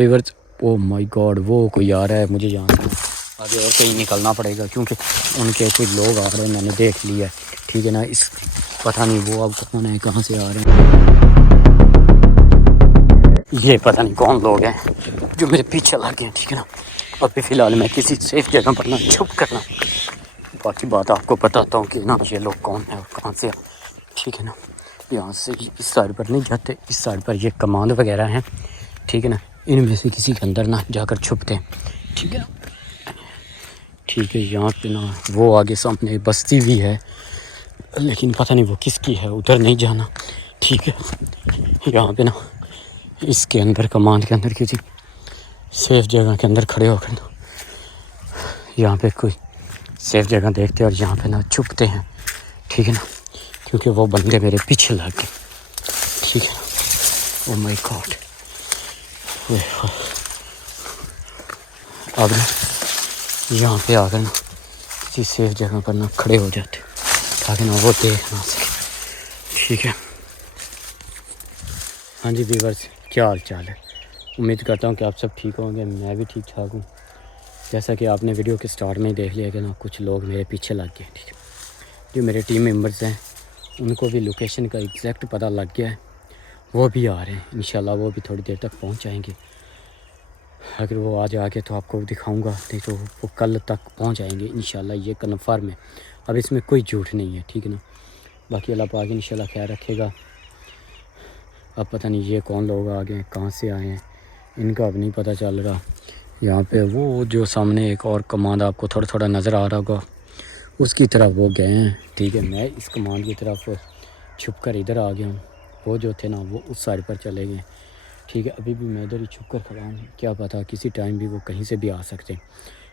Reverse او مائی God وہ کوئی آ رہا ہے، مجھے یہاں سے آگے اور کہیں نکلنا پڑے گا کیونکہ ان کے کوئی لوگ آ رہے ہیں، میں نے دیکھ لیا ہے، ٹھیک ہے نا۔ اس پتہ نہیں وہ اب کون ہے، کہاں سے آ رہے ہیں، یہ پتہ نہیں کون لوگ ہیں جو میرے پیچھے لگ گئے ہیں، ٹھیک ہے نا۔ ابھی فی الحال میں کسی سیف جگہ پر نہ چھپ کرنا، باقی بات آپ کو بتاتا ہوں کہ نا یہ لوگ کون ہیں اور کہاں سے، ٹھیک ہے نا۔ یہاں سے اس سائڈ پر نہیں جاتے، اس سائڈ پر یہ کماند وغیرہ ہیں، ٹھیک ہے نا۔ ان میں سے کسی کے اندر نہ جا کر چھپتے ہیں، ٹھیک ہے نا۔ ٹھیک ہے، یہاں پہ نا وہ آگے سامنے بستی بھی ہے، لیکن پتہ نہیں وہ کس کی ہے، ادھر نہیں جانا، ٹھیک ہے۔ یہاں پہ نا اس کے اندر کماند کے اندر کسی سیف جگہ کے اندر کھڑے ہو کر نا یہاں پہ کوئی سیف جگہ دیکھتے ہیں اور یہاں پہ نا چھپتے ہیں، ٹھیک ہے نا، کیونکہ وہ بندے میرے پیچھے لگ گئے، ٹھیک ہے نا۔ او مائی گاڈ، اب نا یہاں پہ آ کر نا کسی سیف جگہ پر نا کھڑے ہو جاتے تاکہ نا وہ دیکھ نہ سکے، ٹھیک ہے۔ ہاں جی ویورز، کیا حال چال ہے؟ امید کرتا ہوں کہ آپ سب ٹھیک ہوں گے، میں بھی ٹھیک ٹھاک ہوں۔ جیسا کہ آپ نے ویڈیو کے سٹارٹ میں ہی دیکھ لیا کہ نا کچھ لوگ میرے پیچھے لگ گئے ہیں، ٹھیک ہے۔ جو میرے ٹیم ممبرز ہیں ان کو بھی لوکیشن کا ایگزیکٹ پتہ لگ گیا ہے، وہ بھی آ رہے ہیں، انشاءاللہ وہ بھی تھوڑی دیر تک پہنچ جائیں گے۔ اگر وہ آج آگے تو آپ کو دکھاؤں گا، نہیں تو وہ کل تک پہنچ جائیں گے انشاءاللہ، یہ کنفرم ہے، اب اس میں کوئی جھوٹ نہیں ہے، ٹھیک ہے نا۔ باقی اللہ پاک انشاءاللہ خیال رکھے گا۔ اب پتہ نہیں یہ کون لوگ آ گئے ہیں، کہاں سے آئے ہیں، ان کا اب نہیں پتہ چل رہا۔ یہاں پہ وہ جو سامنے ایک اور کمانڈ آپ کو تھوڑا تھوڑا نظر آ رہا ہوگا، اس کی طرف وہ گئے ہیں، ٹھیک ہے۔ میں اس کمانڈ کی طرف چھپ کر ادھر آ گیا ہوں، وہ جو تھے نا وہ اس سائڈ پر چلے گئے، ٹھیک ہے۔ ابھی بھی میں ادھر ہی چھپ کر کھڑا ہوں، کیا پتہ کسی ٹائم بھی وہ کہیں سے بھی آ سکتے ہیں،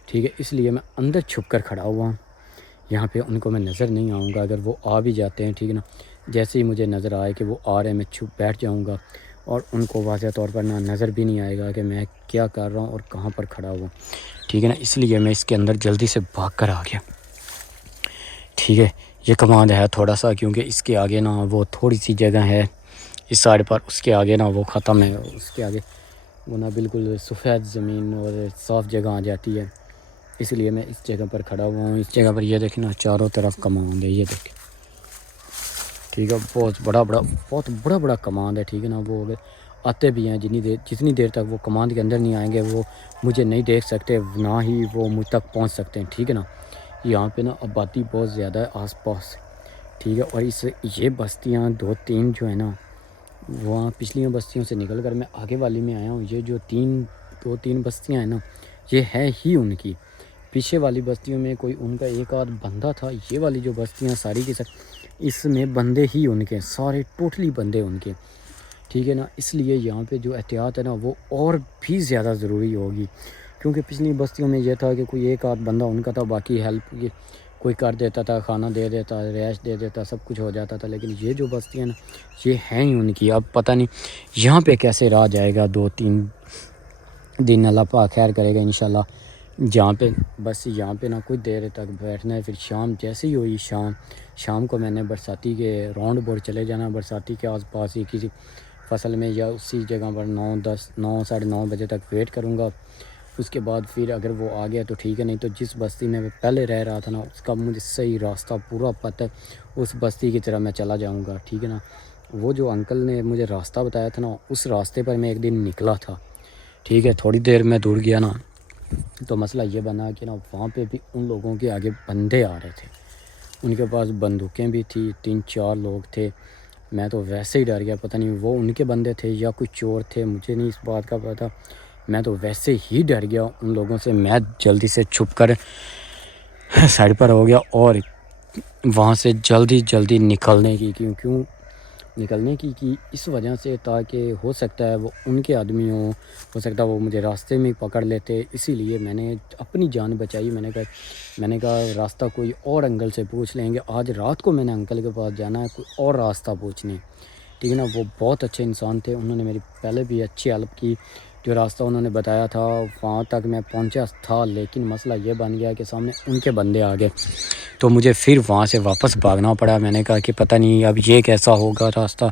ٹھیک ہے۔ اس لیے میں اندر چھپ کر کھڑا ہوا ہوں، یہاں پہ ان کو میں نظر نہیں آؤں گا۔ اگر وہ آ بھی جاتے ہیں، ٹھیک ہے نا، جیسے ہی مجھے نظر آئے کہ وہ آ رہے ہیں میں چھپ بیٹھ جاؤں گا، اور ان کو واضح طور پر نہ نظر بھی نہیں آئے گا کہ میں کیا کر رہا ہوں اور کہاں پر کھڑا ہوں، ٹھیک ہے نا۔ اس لیے میں اس کے اندر جلدی سے بھاگ کر آ گیا، ٹھیک ہے۔ یہ کمانڈ ہے تھوڑا سا، کیونکہ اس کے آگے نا وہ تھوڑی سی جگہ ہے اس سائڈ پر، اس کے آگے نا وہ ختم ہے، اس کے آگے وہ نا بالکل سفید زمین اور صاف جگہ آ جاتی ہے، اس لیے میں اس جگہ پر کھڑا ہوا ہوں۔ اس جگہ پر یہ دیکھیں نا چاروں طرف کمانڈ ہے، یہ دیکھیں، ٹھیک ہے۔ بہت بڑا کمانڈ ہے، ٹھیک ہے نا۔ وہ اگر آتے بھی ہیں جتنی دیر تک وہ کمانڈ کے اندر نہیں آئیں گے وہ مجھے نہیں دیکھ سکتے، نہ ہی وہ مجھ تک پہنچ سکتے ہیں، ٹھیک ہے نا۔ یہاں پہ نا آبادی بہت زیادہ ہے آس پاس، ٹھیک ہے۔ اور یہ بستیاں 2-3 جو ہیں نا، وہاں پچھلیاں بستیوں سے نکل کر میں آگے والی میں آیا ہوں۔ یہ جو 2-3 بستیاں ہیں نا، یہ ہے ہی ان کی، پیچھے والی بستیوں میں کوئی ان کا ایک آدھ بندہ تھا، یہ والی جو بستیاں ساری کی ساری اس میں بندے ہی ان کے سارے، ٹوٹلی بندے ان کے، ٹھیک ہے نا۔ اس لیے یہاں پہ جو احتیاط ہے نا وہ اور بھی زیادہ ضروری ہوگی، کیونکہ پچھلی بستیوں میں یہ تھا کہ کوئی ایک آدھ بندہ ان کا تھا، باقی ہیلپ کوئی کر دیتا تھا، کھانا دے دیتا، رہائش دے دیتا، سب کچھ ہو جاتا تھا۔ لیکن یہ جو بستیاں نا یہ ہیں ہی ان کی۔ اب پتہ نہیں یہاں پہ کیسے رہ جائے گا 2-3 دن، اللہ پاک خیر کرے گا انشاءاللہ۔ جہاں پہ بس یہاں پہ نا کچھ دیر تک بیٹھنا ہے، پھر شام جیسے ہی ہوئی شام کو میں نے برساتی کے راؤنڈ بورڈ چلے جانا، برساتی کے آس پاس ہی کسی فصل میں یا اسی جگہ پر 9 ساڑھے 9 بجے تک ویٹ کروں گا۔ اس کے بعد پھر اگر وہ آ گیا تو ٹھیک ہے، نہیں تو جس بستی میں پہلے رہ رہا تھا نا اس کا مجھے صحیح راستہ پورا پتہ ہے، اس بستی کی طرح میں چلا جاؤں گا، ٹھیک ہے نا۔ وہ جو انکل نے مجھے راستہ بتایا تھا نا، اس راستے پر میں ایک دن نکلا تھا، ٹھیک ہے۔ تھوڑی دیر میں دور گیا نا تو مسئلہ یہ بنا کہ نا وہاں پہ بھی ان لوگوں کے آگے بندے آ رہے تھے، ان کے پاس بندوقیں بھی تھی، 3-4 لوگ تھے۔ میں تو ویسے ہی ڈر گیا، پتہ نہیں وہ ان کے بندے تھے یا کوئی چور تھے، مجھے نہیں اس بات کا پتہ، میں تو ویسے ہی ڈر گیا ان لوگوں سے۔ میں جلدی سے چھپ کر سائڈ پر ہو گیا اور وہاں سے جلدی نکلنے کی اس وجہ سے، تاکہ ہو سکتا ہے وہ ان کے آدمی ہو سکتا ہے وہ مجھے راستے میں پکڑ لیتے، اسی لیے میں نے اپنی جان بچائی۔ میں نے کہا راستہ کوئی اور انکل سے پوچھ لیں گے، آج رات کو میں نے انکل کے پاس جانا ہے کوئی اور راستہ پوچھنے، ٹھیک ہے نا۔ وہ بہت اچھے انسان تھے، انہوں نے میری پہلے بھی اچھی ہیلپ کی، جو راستہ انہوں نے بتایا تھا وہاں تک میں پہنچا تھا، لیکن مسئلہ یہ بن گیا کہ سامنے ان کے بندے آ گئے تو مجھے پھر وہاں سے واپس بھاگنا پڑا۔ میں نے کہا کہ پتہ نہیں اب یہ کیسا ہوگا راستہ،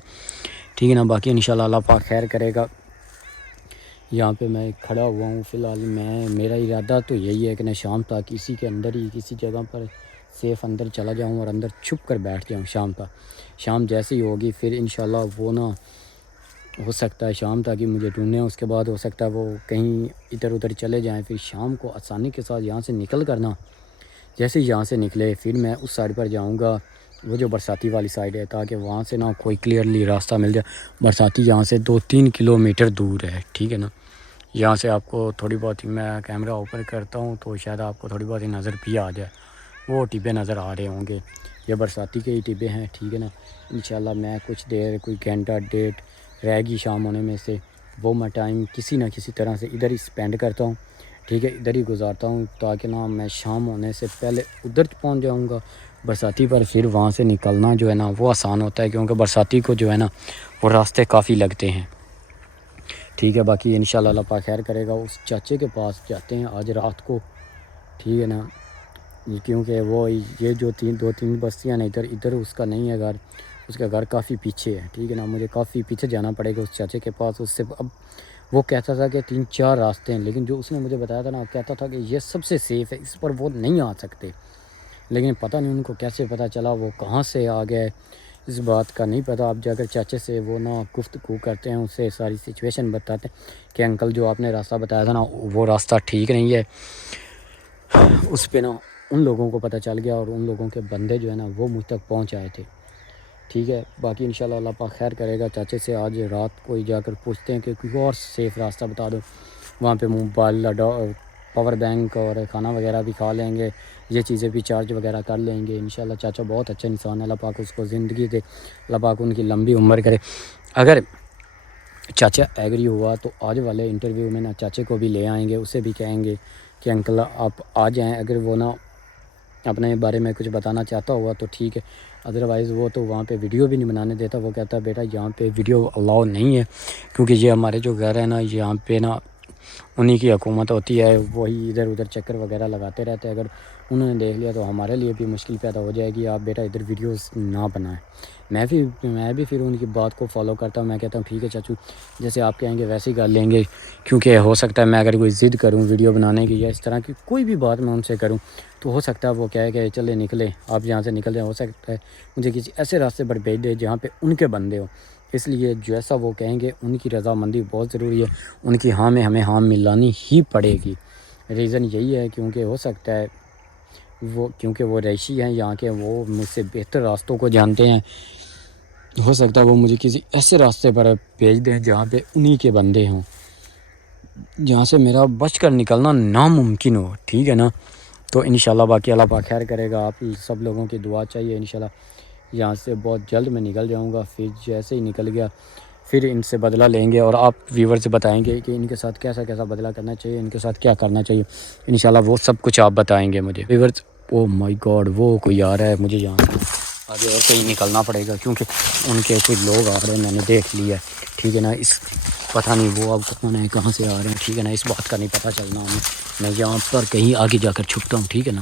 ٹھیک ہے نا۔ باقی انشاءاللہ اللہ پاک خیر کرے گا۔ یہاں پہ میں کھڑا ہوا ہوں فی الحال. میرا ارادہ تو یہی ہے کہ میں شام تک اسی کے اندر ہی کسی جگہ پر سیف اندر چلا جاؤں اور اندر چھپ کر بیٹھ جاؤں شام تک. شام جیسی ہوگی پھر انشاءاللہ وہ نا ہو سکتا ہے شام تک ہی مجھے ڈھونڈیں, اس کے بعد ہو سکتا ہے وہ کہیں ادھر ادھر چلے جائیں. پھر شام کو آسانی کے ساتھ یہاں سے نکل کرنا, جیسے ہی یہاں سے نکلے پھر میں اس سائڈ پر جاؤں گا, وہ جو برساتی والی سائڈ ہے, تاکہ وہاں سے نا کوئی کلیئرلی راستہ مل جائے. برساتی یہاں سے 2-3 کلومیٹر دور ہے, ٹھیک ہے نا. یہاں سے آپ کو تھوڑی بہت ہی میں کیمرہ اوپن کرتا ہوں تو شاید آپ کو تھوڑی بہت ہی نظر بھی آ جائے, وہ ٹبے نظر آ رہے ہوں گے. یہ برساتی کے ہی ٹبے ہیں, ٹھیک ہے نا. انشاءاللہ میں کچھ دیر, کوئی گھنٹہ ڈیڑھ رہ گی شام ہونے میں سے, وہ میں ٹائم کسی نہ کسی طرح سے ادھر ہی سپینڈ کرتا ہوں, ٹھیک ہے, ادھر ہی گزارتا ہوں, تاکہ نا میں شام ہونے سے پہلے ادھر پہنچ جاؤں گا برساتی پر. پھر وہاں سے نکلنا جو ہے نا وہ آسان ہوتا ہے, کیونکہ برساتی کو جو ہے نا وہ راستے کافی لگتے ہیں, ٹھیک ہے. باقی انشاءاللہ اللہ پاک خیر کرے گا. اس چاچے کے پاس جاتے ہیں آج رات کو, ٹھیک ہے نا, کیونکہ وہ یہ جو 2-3 بستیاں ہیں ادھر اس کا نہیں ہے گھر, اس کا گھر کافی پیچھے ہے, ٹھیک ہے نا. مجھے کافی پیچھے جانا پڑے گا اس چاچے کے پاس. اس سے اب وہ کہتا تھا کہ 3-4 راستے ہیں, لیکن جو اس نے مجھے بتایا تھا نا, کہتا تھا کہ یہ سب سے سیف ہے, اس پر وہ نہیں آ سکتے. لیکن پتہ نہیں ان کو کیسے پتہ چلا, وہ کہاں سے آ گئے, اس بات کا نہیں پتہ. آپ جا کر چاچے سے وہ نا گفتگو کرتے ہیں, اس سے ساری سچویشن بتاتے ہیں کہ انکل جو آپ نے راستہ بتایا تھا نا وہ راستہ ٹھیک نہیں ہے. اس پہ نا ان لوگوں کو پتہ چل گیا, اور ان لوگوں کے بندے جو ہے نا وہ مجھ تک پہنچ آئے تھے, ٹھیک ہے. باقی انشاءاللہ اللہ پاک خیر کرے گا. چاچے سے آج رات کو ہی جا کر پوچھتے ہیں کہ کوئی اور سیف راستہ بتا دو. وہاں پہ موبائل, پاور بینک اور کھانا وغیرہ بھی کھا لیں گے, یہ چیزیں بھی چارج وغیرہ کر لیں گے. انشاءاللہ چاچا بہت اچھا انسان ہے, اللہ پاک اس کو زندگی دے, اللہ پاک ان کی لمبی عمر کرے. اگر چاچا ایگری ہوا تو آج والے انٹرویو میں نا چاچے کو بھی لے آئیں گے, اسے بھی کہیں گے کہ انکل آپ آ جائیں. اگر وہ نا اپنے بارے میں کچھ بتانا چاہتا ہوا تو ٹھیک ہے, ادروائز وہ تو وہاں پہ ویڈیو بھی نہیں بنانے دیتا. وہ کہتا ہے بیٹا یہاں پہ ویڈیو الاؤ نہیں ہے, کیونکہ یہ ہمارے جو گھر ہے نا یہاں پہ نا انہی کی حکومت ہوتی ہے, وہی ادھر ادھر چکر وغیرہ لگاتے رہتے ہیں. اگر انہوں نے دیکھ لیا تو ہمارے لیے بھی مشکل پیدا ہو جائے گی, آپ بیٹا ادھر ویڈیوز نہ بنائیں. میں بھی پھر ان کی بات کو فالو کرتا ہوں. میں کہتا ہوں ٹھیک ہے چاچو, جیسے آپ کہیں گے ویسے ہی کر لیں گے, کیونکہ ہو سکتا ہے میں اگر کوئی ضد کروں ویڈیو بنانے کی یا اس طرح کی کوئی بھی بات میں ان سے کروں تو ہو سکتا ہے وہ کہے کہ چلے نکلے, آپ یہاں سے نکل جائیں. ہو سکتا ہے مجھے کسی ایسے راستے پر بھیج دے جہاں پہ ان کے بندے ہوں. اس لیے جیسا وہ کہیں گے ان کی رضامندی بہت ضروری ہے, ان کی ہاں میں ہمیں ہاں ملانی ہی پڑے گی. ریزن یہی ہے کیونکہ ہو سکتا ہے کیونکہ وہ رہائشی ہیں یہاں کے, وہ مجھ سے بہتر راستوں کو جانتے ہیں. ہو سکتا ہے وہ مجھے کسی ایسے راستے پر بھیج دیں جہاں پہ انہی کے بندے ہوں, جہاں سے میرا بچ کر نکلنا ناممکن ہو, ٹھیک ہے نا. تو انشاءاللہ باقی اللہ پاک خیر کرے گا. آپ سب لوگوں کی دعا چاہیے. انشاءاللہ یہاں سے بہت جلد میں نکل جاؤں گا. پھر جیسے ہی نکل گیا پھر ان سے بدلہ لیں گے, اور آپ ویور سے بتائیں گے کہ ان کے ساتھ کیسا بدلہ کرنا چاہیے, ان کے ساتھ کیا کرنا چاہیے. انشاءاللہ وہ سب کچھ آپ بتائیں گے مجھے. ویورز, او مائی گاڈ, وہ کوئی آ رہا ہے, مجھے یہاں سے آگے اور کہیں نکلنا پڑے گا, کیونکہ ان کے کوئی لوگ آ رہے ہیں, میں نے دیکھ لیا, ٹھیک ہے نا. اس پتہ نہیں وہ اب کون ہے, کہاں سے آ رہے ہیں, ٹھیک ہے نا. اس بات کا نہیں پتہ چلنا ہمیں. میں یہاں پر کہیں آگے جا کر چھپتا ہوں, ٹھیک ہے نا.